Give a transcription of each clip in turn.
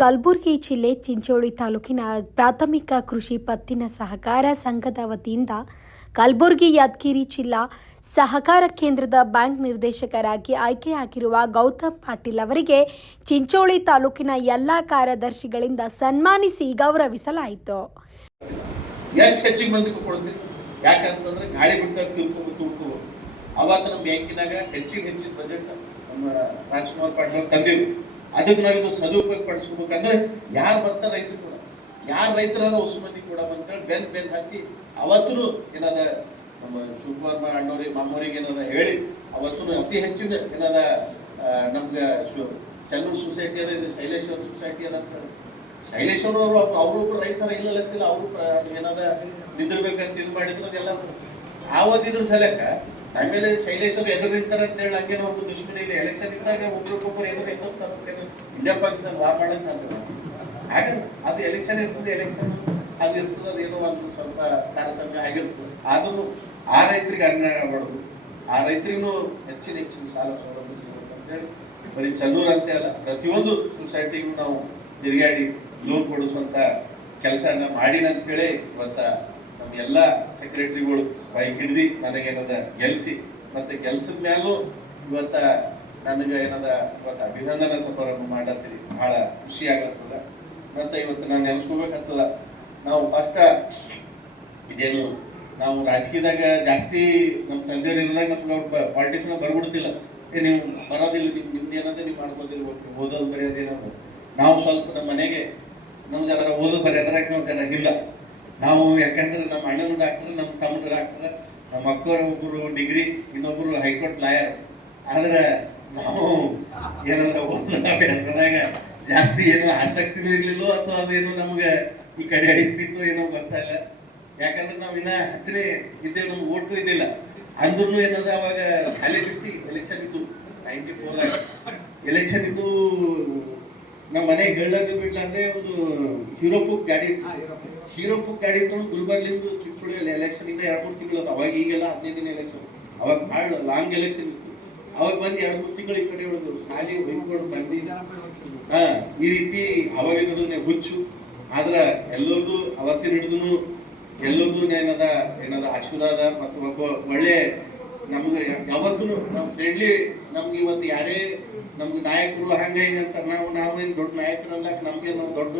ಕಲಬುರಗಿ ಜಿಲ್ಲೆ ಚಿಂಚೋಳಿ ತಾಲೂಕಿನ ಪ್ರಾಥಮಿಕ ಕೃಷಿ ಪತ್ತಿನ ಸಹಕಾರ ಸಂಘದ ವತಿಯಿಂದ ಕಲಬುರಗಿ ಯಾದಗಿರಿ ಜಿಲ್ಲಾ ಸಹಕಾರ ಕೇಂದ್ರದ ಬ್ಯಾಂಕ್ ನಿರ್ದೇಶಕರಾಗಿ ಆಯ್ಕೆಯಾಗಿರುವ ಗೌತಮ್ ಪಾಟೀಲ್ ಅವರಿಗೆ ಚಿಂಚೋಳಿ ತಾಲೂಕಿನ ಎಲ್ಲ ಕಾರ್ಯದರ್ಶಿಗಳಿಂದ ಸನ್ಮಾನಿಸಿ ಗೌರವಿಸಲಾಯಿತು. ಎಷ್ಟು ಹೆಚ್ಚಿಗೆ ಮಂದಿಗೆ ಕೊಡ್ತೀವಿ ಯಾಕಂತಂದ್ರೆ ಗಾಳಿ ಬಿಟ್ಟಾಗ ತಿಳ್ಕೊ ಅವಾಗ ನಮ್ಮ ಬ್ಯಾಂಕಿನಾಗ ಹೆಚ್ಚಿನ ಬಜೆಟ್ ನಮ್ಮ ರಾಜ್ಕುಮಾರ್ ಪಾಟೀಲ್ ತಂದಿರು. ಅದಕ್ಕೆ ನಾವು ಸದುಪಯೋಗ ಪಡಿಸ್ಕೋಬೇಕಂದ್ರೆ ಯಾರು ಬರ್ತಾರೆ ರೈತರು ಕೂಡ ಯಾರು ರೈತರ ಹೊಸ ಮಂದಿ ಕೂಡ ಅಂತೇಳಿ ಬೆನ್ ಹಾಕಿ ಅವತ್ತು ಏನದ ನಮ್ಮ ಶಿವಕುಮಾರ್ ಅಣ್ಣವ್ರಿಗೆ ಮಾಮೂರಿಗೆ ಏನದ ಹೇಳಿ ಅವತ್ತು ಅತಿ ಹೆಚ್ಚಿನ ಏನದ ನಮ್ಗೆ ಚನ್ನೂರು ಸೊಸೈಟಿ ಅದ, ಇದು ಶೈಲೇಶ್ವರ ಸೊಸೈಟಿ ಅದ ಅಂತ ಹೇಳಿ ಶೈಲೇಶ್ವರ ಅವರು ರೈತರ ಇಲ್ಲತ್ತಿಲ್ಲ ಅವರು ಏನದ ನಿಂದಿರ್ಬೇಕಂತ ಇದು ಮಾಡಿದ್ರು. ಅದೆಲ್ಲ ಆವತ್ತಿದ್ರ ಸಲಕ ಆಮೇಲೆ ಶೈಲೇಶ್ವರ ಎದುರು ನಿಂತಾರ ಅಂತ ಹೇಳಿ ಹಂಗೆ ನಾವು ದುಶ್ಮನಿ ಇದೆ. ಎಲೆಕ್ಷನ್ ಇದ್ದಾಗ ಒಬ್ರಿಗೊಬ್ಬರು ಎದುರು ನಿಂತಿರ್ತಾರಂತೇನು ಇಂಡಿಯಾ ಪಾಕಿಸ್ತಾನ ವಾರ್ ಮಾಡಕ್ಕೆ ಸಾಧ್ಯ ಹಾಗಲ್ಲ. ಅದು ಎಲೆಕ್ಷನ್ ಇರ್ತದೆ, ಎಲೆಕ್ಷನ್ ಅದು ಇರ್ತದೆ, ಅದೇನೋ ಒಂದು ಸ್ವಲ್ಪ ತಾರತಮ್ಯ ಆಗಿರ್ತದೆ. ಆದ್ರೂ ಆ ರೈತರಿಗೆ ಅನ್ಯಾಯ ಆಗಬಾರ್ದು, ಆ ರೈತರಿಗೂ ಹೆಚ್ಚಿನ ಸಾಲ ಸೌಲಭ್ಯ ಸಿಗಬೇಕು ಅಂತೇಳಿ ಬರೀ ಚನ್ನೂರು ಅಂತೇ ಅಲ್ಲ ಪ್ರತಿಯೊಂದು ಸೊಸೈಟಿಗೂ ನಾವು ತಿರುಗಾಡಿ ಲೋನ್ ಕೊಡಿಸುವಂತ ಕೆಲಸನ ಮಾಡಿನಂತ ಹೇಳಿ ಇವತ್ತ ನಮ್ಮ ಎಲ್ಲ ಸೆಕ್ರೆಟರಿಗಳು ಕೈ ಹಿಡಿದು ನನಗೇನದ ಗೆಲ್ಸಿ ಮತ್ತೆ ಕೆಲ್ಸದ ಮ್ಯಾಲೂ ಇವತ್ತ ನನಗೆ ಏನದ ಇವತ್ತು ಅಭಿನಂದನಾ ಸಮಾರಂಭ ಮಾಡತ್ತೀರಿ. ಬಹಳ ಖುಷಿ ಆಗತ್ತದ. ಮತ್ತೆ ಇವತ್ತು ನಾನು ನೆನೆಸ್ಕೋಬೇಕಾಗ್ತದ, ನಾವು ಫಸ್ಟ್ ಇದೇನು ನಾವು ರಾಜಕೀಯದಾಗ ಜಾಸ್ತಿ ನಮ್ಮ ತಂದೆಯವ್ರು ಇರೋದಾಗ ನಮ್ಗೆ ಅವ್ರ ಪಾಲಿಟಿಕ್ಸ್ನ ಬರ್ಬಿಡ್ತಿಲ್ಲ. ನೀವು ಬರೋದಿಲ್ಲ, ನಿಮ್ದು ಏನಂದ್ರೆ ನೀವು ಮಾಡ್ಬೋದಿಲ್ಲ, ಓದೋದು ಬರೆಯೋದೇನದ. ನಾವು ಸ್ವಲ್ಪ ನಮ್ಮ ಮನೆಗೆ ನಮ್ಮ ಜರ ಓದೋದು ಬರೆಯೋದ್ರಾಗ ನಾವು ಜರ ಇಲ್ಲ. ನಾವು ಯಾಕಂದ್ರೆ ನಮ್ಮ ಅಣ್ಣನ ಡಾಕ್ಟರ್, ನಮ್ಮ ತಮ್ಮನ ಡಾಕ್ಟರ್, ನಮ್ಮ ಅಕ್ಕವ್ರ ಒಬ್ಬರು ಡಿಗ್ರಿ, ಇನ್ನೊಬ್ಬರು ಹೈಕೋರ್ಟ್ ಲಾಯರ್. ಆದ್ರೆ ನಾವು ಏನಾದ್ರು ಓದೋ ಅಭ್ಯಾಸದಾಗ ಜಾಸ್ತಿ ಏನೋ ಆಸಕ್ತಿನೂ ಇರ್ಲಿಲ್ಲೋ ಅಥವಾ ಅದೇನೋ ನಮ್ಗೆ ಈ ಕಡೆ ಅಡಿಸ್ತಿತ್ತು ಏನೋ ಗೊತ್ತಲ್ಲ. ಯಾಕಂದ್ರೆ ನಾವು ಇನ್ನ ಹತ್ತನೇ ಇದ್ದೇವೆ, ನಮ್ಗೆ ಓಟು ಇದ್ದಿಲ್ಲ. ಅಂದ್ರೂ ಏನದ ಅವಾಗ ಶಾಲೆ ಬಿಟ್ಟು ಎಲೆಕ್ಷನ್ ಇದ್ದು 94ದಾಗ ಎಲೆಕ್ಷನ್ ಇದ್ದು ನಮ್ಮ ಮನೆಗೆ ಹೇಳೋದು ಬಿಡ್ಲಾರ್ದೆ ಒಂದು ಹೀರೋಪುಕ್ ಗಾಡಿ ತಗೊಂಡು ಗುಲ್ಬರ್ಲಿಂದ ಚಿಂಚೋಳಿಯಲ್ಲಿ ಎಲೆಕ್ಷನ್ ಇಂದ 2-3 ತಿಂಗಳು ಅದ. ಅವಾಗ ಈಗೆಲ್ಲ 15 ದಿನ ಎಲೆಕ್ಷನ್, ಅವಾಗ ಭಾಳ ಲಾಂಗ್ ಎಲೆಕ್ಷನ್ ಇತ್ತು. ಅವಾಗ ಬಂದು 2-3 ತಿಂಗಳು ಈ ಕಡೆ ಹೊಡೆದ್ರು ಶಾಲೆ ಬೈಕೊಂಡು ಬಂದು ಈ ರೀತಿ ಅವಾಗಿನ ಹುಚ್ಚು. ಆದ್ರೆ ಎಲ್ಲರಿಗೂ ಅವತ್ತಿನ ಹಿಡಿದು ಎಲ್ಲರಿಗೂ ಏನದ ಆಶೀರ್ವಾದ ಮತ್ತು ಒಬ್ಬ ಒಳ್ಳೆ ನಮ್ಗೆ ಯಾವತ್ತೂ ನಮ್ಮ ಫ್ರೆಂಡ್ಲಿ. ನಮ್ಗೆ ಇವತ್ತು ಯಾರೇ ನಮ್ಗೆ ನಾಯಕರು ಹಂಗೆ ಹಿಂಗೆ ಅಂತ ನಾವೇನು ದೊಡ್ಡ ನಾಯಕರಲ್ಲ. ನಮ್ಗೆ ನಾವು ದೊಡ್ಡ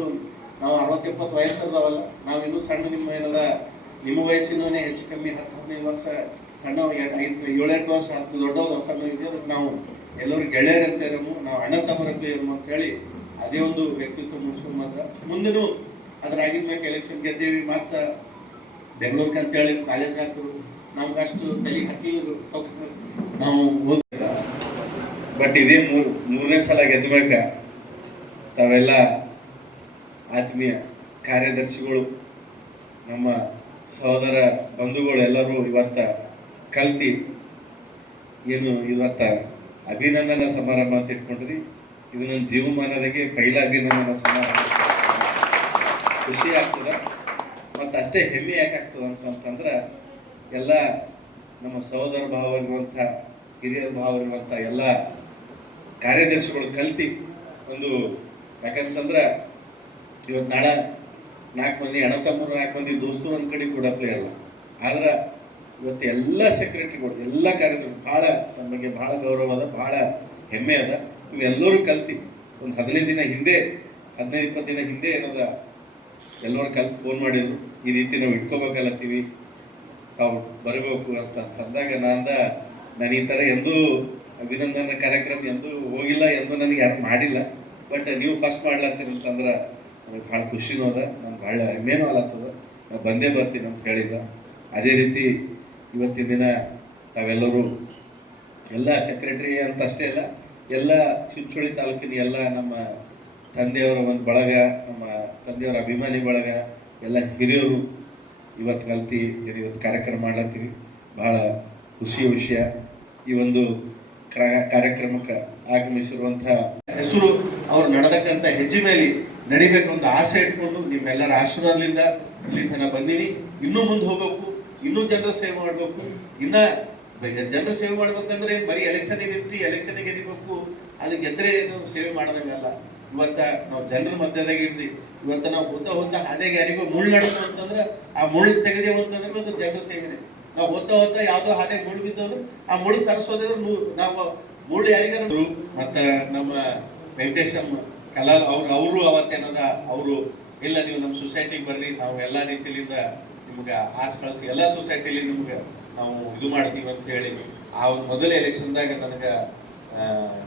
ನಾವು 60-70 ವಯಸ್ಸದಾವಲ್ಲ, ನಾವು ಇನ್ನೂ ಸಣ್ಣ. ನಿಮ್ಮ ವಯಸ್ಸಿನೇ ಹೆಚ್ಚು ಕಮ್ಮಿ 10-15 ವರ್ಷ ಸಣ್ಣ, 7-8 ವರ್ಷ 10 ದೊಡ್ಡವ್ರು ಸಣ್ಣ ಇದೆ. ಅದಕ್ಕೆ ನಾವು ಎಲ್ಲರೂ ಗೆಳೆಯರು ಅಂತ ಇರಮು, ನಾವು ಅಣ್ಣ ತಮ್ಮರಲ್ಲಿ ಇರಮು ಅಂತ ಹೇಳಿ ಅದೇ ಒಂದು ವ್ಯಕ್ತಿತ್ವ ಮುಗಿಸ್ಕೊಂಬಂದ. ಮುಂದೂ ಅದ್ರಾಗಿದ್ಮೇಲೆ ಎಲೆಕ್ಷನ್ ಗೆದ್ದೇವಿ. ಮತ್ತು ಬೆಂಗಳೂರಿಗೆ ಅಂತೇಳಿ ಕಾಲೇಜ್ ಹಾಕಿದ್ರು, ನಮ್ಗೆ ಅಷ್ಟು ತಲೆಗೆ ಹತ್ತಿದ್ರು ನಾವು ಓದಿಲ್ಲ. ಬಟ್ ಇದೇ ಮೂರನೇ ಸಲ ಗೆದ್ಬೇಕ ತಾವೆಲ್ಲ ಆತ್ಮೀಯ ಕಾರ್ಯದರ್ಶಿಗಳು, ನಮ್ಮ ಸಹೋದರ ಬಂಧುಗಳು ಎಲ್ಲರೂ ಇವತ್ತ ಕಲ್ತಿ ಏನು ಇವತ್ತ ಅಭಿನಂದನಾ ಸಮಾರಂಭ ಅಂತ ಇಟ್ಕೊಂಡ್ರಿ. ಇದು ನನ್ನ ಜೀವಮಾನದಾಗೆ ಪೈಲ ಅಭಿನಂದನಾ ಸಮಾರಂಭ. ಖುಷಿ ಆಗ್ತದ ಮತ್ತು ಅಷ್ಟೇ ಹೆಮ್ಮೆ ಯಾಕಾಗ್ತದೆ ಅಂತಂದ್ರೆ ಎಲ್ಲ ನಮ್ಮ ಸಹೋದರ ಭಾವ ಇರುವಂಥ ಹಿರಿಯರ ಭಾವ ಇರುವಂಥ ಎಲ್ಲ ಕಾರ್ಯದರ್ಶಿಗಳು ಕಲ್ತಿ ಒಂದು. ಯಾಕಂತಂದ್ರೆ ಇವತ್ತು ನಾಳೆ 4 ಮಂದಿ ಅಣ್ಣ ತಮ್ಮರು, 4 ಮಂದಿ ದೋಸ್ತರು ಒಂದು ಕಡೆ ಕೂಡ ಪ್ಲೇ ಅಲ್ಲ. ಆದ್ರೆ ಇವತ್ತು ಎಲ್ಲ ಸೆಕ್ರೆಟರಿಗಳು, ಎಲ್ಲ ಕಾರ್ಯದರ್ಶಿಗಳು ಭಾಳ ನಮ್ಮ ಬಗ್ಗೆ ಭಾಳ ಗೌರವ ಅದ, ಭಾಳ ಹೆಮ್ಮೆ ಅದ. ಇವೆಲ್ಲರೂ ಕಲ್ತಿ ಒಂದು 15 ದಿನ ಹಿಂದೆ 15-20 ದಿನ ಹಿಂದೆ ಏನದ ಎಲ್ಲರೂ ಕಲ್ತು ಫೋನ್ ಮಾಡಿದ್ರು, ಈ ರೀತಿ ನಾವು ಇಟ್ಕೋಬೇಕಲ್ಲತ್ತೀವಿ, ತಾವು ಬರಬೇಕು ಅಂದಾಗ ನಾನು ಈ ಥರ ಎಂದೂ ಅಭಿನಂದನಾ ಕಾರ್ಯಕ್ರಮ ಎಂದೂ ಹೋಗಿಲ್ಲ, ಎಂದೂ ನನಗೆ ಯಾರು ಮಾಡಿಲ್ಲ. ಬಟ್ ನೀವು ಫಸ್ಟ್ ಮಾಡ್ಲತ್ತೀರಿ ಅಂತಂದ್ರೆ ನನಗೆ ಭಾಳ ಖುಷಿನೂ ಅದ, ನಾನು ಭಾಳ ಹೆಮ್ಮೆನೂ ಅಲ್ಲತ್ತದ. ನಾನು ಬಂದೇ ಬರ್ತೀನಿ ಅಂತ ಹೇಳಿಲ್ಲ. ಅದೇ ರೀತಿ ಇವತ್ತಿನ ದಿನ ತಾವೆಲ್ಲರೂ ಎಲ್ಲ ಸೆಕ್ರೆಟರಿ ಅಂತ ಅಷ್ಟೇ ಅಲ್ಲ, ಎಲ್ಲ ಚಿಂಚೋಳಿ ತಾಲೂಕಿನ ಎಲ್ಲ ನಮ್ಮ ತಂದೆಯವರ ಒಂದು ಬಳಗ, ನಮ್ಮ ತಂದೆಯವರ ಅಭಿಮಾನಿ ಬಳಗ, ಎಲ್ಲ ಹಿರಿಯರು ಇವತ್ತು ಕಲ್ತಿ ಇವತ್ತು ಕಾರ್ಯಕ್ರಮ ಮಾಡ್ಲತ್ತೀವಿ. ಭಾಳ ಖುಷಿಯ ವಿಷಯ. ಈ ಒಂದು ಕಾರ್ಯಕ್ರಮಕ್ಕೆ ಆಗಮಿಸಿರುವಂಥ ಹೆಸರು ಅವ್ರು ನಡೆದಕ್ಕಂಥ ಹೆಜ್ಜೆ ಮೇಲೆ ನಡಿಬೇಕು ಅಂತ ಆಸೆ ಇಟ್ಕೊಂಡು ನಿಮ್ಮೆಲ್ಲರ ಆಶೀರ್ವಾದದಿಂದ ಇಲ್ಲಿ ತನಕ ಬಂದೀನಿ. ಇನ್ನೂ ಮುಂದೆ ಹೋಗ್ಬೇಕು, ಇನ್ನೂ ಜನರ ಸೇವೆ ಮಾಡಬೇಕು. ಇನ್ನು ಜನರ ಸೇವೆ ಮಾಡ್ಬೇಕಂದ್ರೆ ಬರೀ ಎಲೆಕ್ಷನ್ ನಿಂತು ಎಲೆಕ್ಷನ್ ಗೆದಿಬೇಕು, ಅದು ಗೆದ್ರೆ ಏನು ಸೇವೆ ಮಾಡೋದಂಗಲ್ಲ. ಇವತ್ತ ನಾವು ಜನರ ಮಧ್ಯದಾಗ ಇರ್ದಿ ಇವತ್ತ ನಾವು ಹೋಗ್ತಾ ಹಾದಿಗೆ ಯಾರಿಗೋ ಮುಳ್ಳು ನಡ್ತು ಅಂತಂದ್ರೆ ಆ ಮುಳ್ಳು ತೆಗೆದೇವು ಅಂತಂದ್ರೆ ಒಂದು ಜನರ ಸೇವೆನೆ. ನಾವು ಹೋಗ್ತಾ ಯಾವುದೋ ಹಾದಿಗೆ ಮುಳ್ಳು ಬಿದ್ದಂದ್ರೆ ಆ ಮುಳ್ಳು ಸರಿಸೋದಿದ್ರೆ ನಾವು ಮುಳ್ಳು ಯಾರಿಗಾರ ಮತ್ತ ನಮ್ಮ ವೆಂಕಟೇಶಮ್ ಕಲಾಲ್ ಅವರು ಅವತ್ತೇನದ ಅವರು ಇಲ್ಲ ನೀವು ನಮ್ಮ ಸೊಸೈಟಿಗೆ ಬರ್ರಿ, ನಾವು ಎಲ್ಲ ರೀತಿಯಿಂದ ನಿಮ್ಗೆ ಆರ್ಟ್ಸ್ ಕಳಿಸಿ ಎಲ್ಲ ಸೊಸೈಟಿಲಿ ನಿಮ್ಗೆ ನಾವು ಇದು ಮಾಡ್ತೀವಿ ಅಂತ ಹೇಳಿ ಆ ಒಂದು ಮೊದಲ ಎಲೆಕ್ಷನ್ದಾಗ ನನಗೆ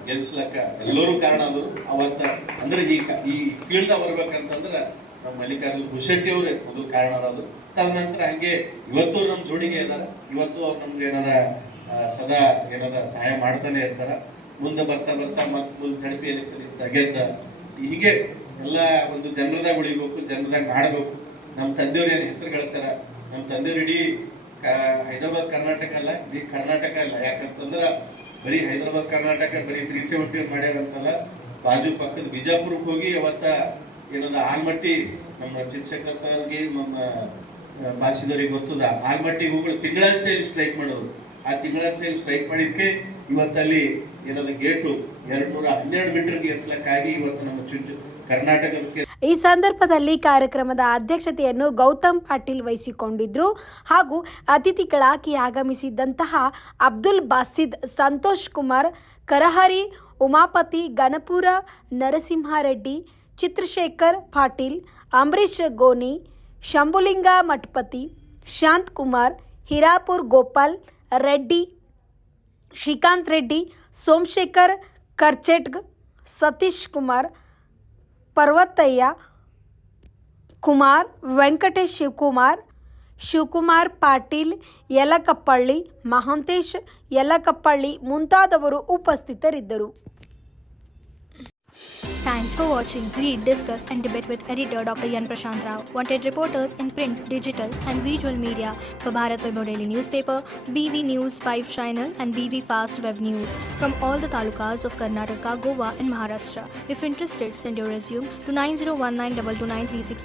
ಗೆಲ್ಸ್ಲಕ್ಕ ಎಲ್ಲರೂ ಕಾರಣ ಆದರು. ಅವತ್ತ ಅಂದ್ರೆ ಈ ಫೀಲ್ಡ್ ಬರ್ಬೇಕಂತಂದ್ರೆ ನಮ್ಮ ಮಲ್ಲಿಕಾರ್ಜುನ್ ಭೂಷಟ್ಟಿ ಅವರೇ ಮೊದಲು ಕಾರಣರಾದ್ರು. ತದನಂತರ ಹಂಗೆ ಇವತ್ತು ನಮ್ಮ ಜೋಡಿಗೆ ಇದಾರೆ. ಇವತ್ತು ಅವ್ರು ನಮ್ಗೆ ಏನದ ಸದಾ ಏನದ ಸಹಾಯ ಮಾಡ್ತಾನೆ ಇರ್ತಾರ. ಮುಂದೆ ಬರ್ತಾ ಮತ್ತೆ ಮುಂದೆ ಜಡ್ಪಿ ಎಲೆಕ್ಷನ್ ತೆಗೆದ ಹೀಗೆ ಎಲ್ಲ ಒಂದು ಜನರದಾಗ ಉಳಿಬೇಕು, ಜನರದಾಗ ಮಾಡಬೇಕು. ನಮ್ಮ ತಂದೆಯವ್ರು ಏನು ಹೆಸರು ಗಳಿಸ್ಯಾರ. ನಮ್ಮ ತಂದೆಯವ್ರು ಇಡೀ ಹೈದರಾಬಾದ್ ಕರ್ನಾಟಕ ಅಲ್ಲ, ಇಡೀ ಕರ್ನಾಟಕ ಅಲ್ಲ. ಯಾಕಂತಂದ್ರೆ ಬರೀ ಹೈದರಾಬಾದ್ ಕರ್ನಾಟಕ ಬರೀ 370 ಮಾಡ್ಯಾರಂತಲ್ಲ, ಬಾಜು ಪಕ್ಕದ ಬಿಜಾಪುರಕ್ಕೆ ಹೋಗಿ ಅವತ್ತ ಏನದ ಆಲ್ಮಟ್ಟಿ ನಮ್ಮ ಚಂದ್ರಶೇಖರ್ ಸರ್ಗೆ ನಮ್ಮ ಭಾಷಿದವ್ರಿಗೆ ಗೊತ್ತದ, ಆಲ್ಮಟ್ಟಿಗೆ ಹೋಗಿ ತಿಂಗಳಾನ್ಸೆಯಲ್ಲಿ ಸ್ಟ್ರೈಕ್ ಮಾಡೋದು. ಆ ತಿಂಗಳಾನ್ಸೆಯಲ್ಲಿ ಸ್ಟ್ರೈಕ್ ಮಾಡಿದ್ಕೆ ಇವತ್ತಲ್ಲಿ ಏನದ ಗೇಟು 212 ಮೀಟರ್ಗೆ ಏರ್ಸ್ಲಕ್ಕಾಗಿ ಇವತ್ತು ನಮ್ಮ ಕರ್ನಾಟಕಕ್ಕೆ. ಈ ಸಂದರ್ಭದಲ್ಲಿ ಕಾರ್ಯಕ್ರಮದ ಅಧ್ಯಕ್ಷತೆಯನ್ನು ಗೌತಮ್ ಪಾಟೀಲ್ ವಹಿಸಿಕೊಂಡಿದ್ರು. ಹಾಗೂ ಅತಿಥಿಗಳಾಗಿ ಆಗಮಿಸಿದ್ದಂತಹ ಅಬ್ದುಲ್ ಬಾಸಿದ್, ಸಂತೋಷ್ ಕುಮಾರ್ ಕರಹರಿ, ಉಮಾಪತಿ ಗಣಪುರ, ನರಸಿಂಹಾರೆಡ್ಡಿ, ಚಿತ್ರಶೇಖರ್ ಪಾಟೀಲ್, ಅಂಬರೀಶ್ ಗೋನಿ, ಶಂಭುಲಿಂಗ ಮಠಪತಿ, ಶಾಂತ್ ಕುಮಾರ್, ಹಿರಾಪುರ್ ಗೋಪಾಲ್ ರೆಡ್ಡಿ, ಶ್ರೀಕಾಂತ್ ರೆಡ್ಡಿ, ಸೋಮಶೇಖರ್ ಕರ್ಚೆಟ್ಗ್, ಸತೀಶ್ ಕುಮಾರ್, ಪರ್ವತಯ್ಯ ಕುಮಾರ್, ವೆಂಕಟೇಶ್ ಶಿವಕುಮಾರ್ ಪಾಟೀಲ್ ಯಲಕಪ್ಪಳ್ಳಿ, ಮಹಾಂತೇಶ್ ಯಲಕಪ್ಪಳ್ಳಿ ಮುಂತಾದವರು ಉಪಸ್ಥಿತರಿದ್ದರು. Thanks for watching. Read, discuss and debate with editor Dr. Yan Prashant Rao. Wanted reporters in print, digital and visual media for Bharat Vaibhav Daily Newspaper, BV News 5 Channel and BV Fast Web News from all the talukas of Karnataka, Goa and Maharashtra. If interested, send your resume to 9019229369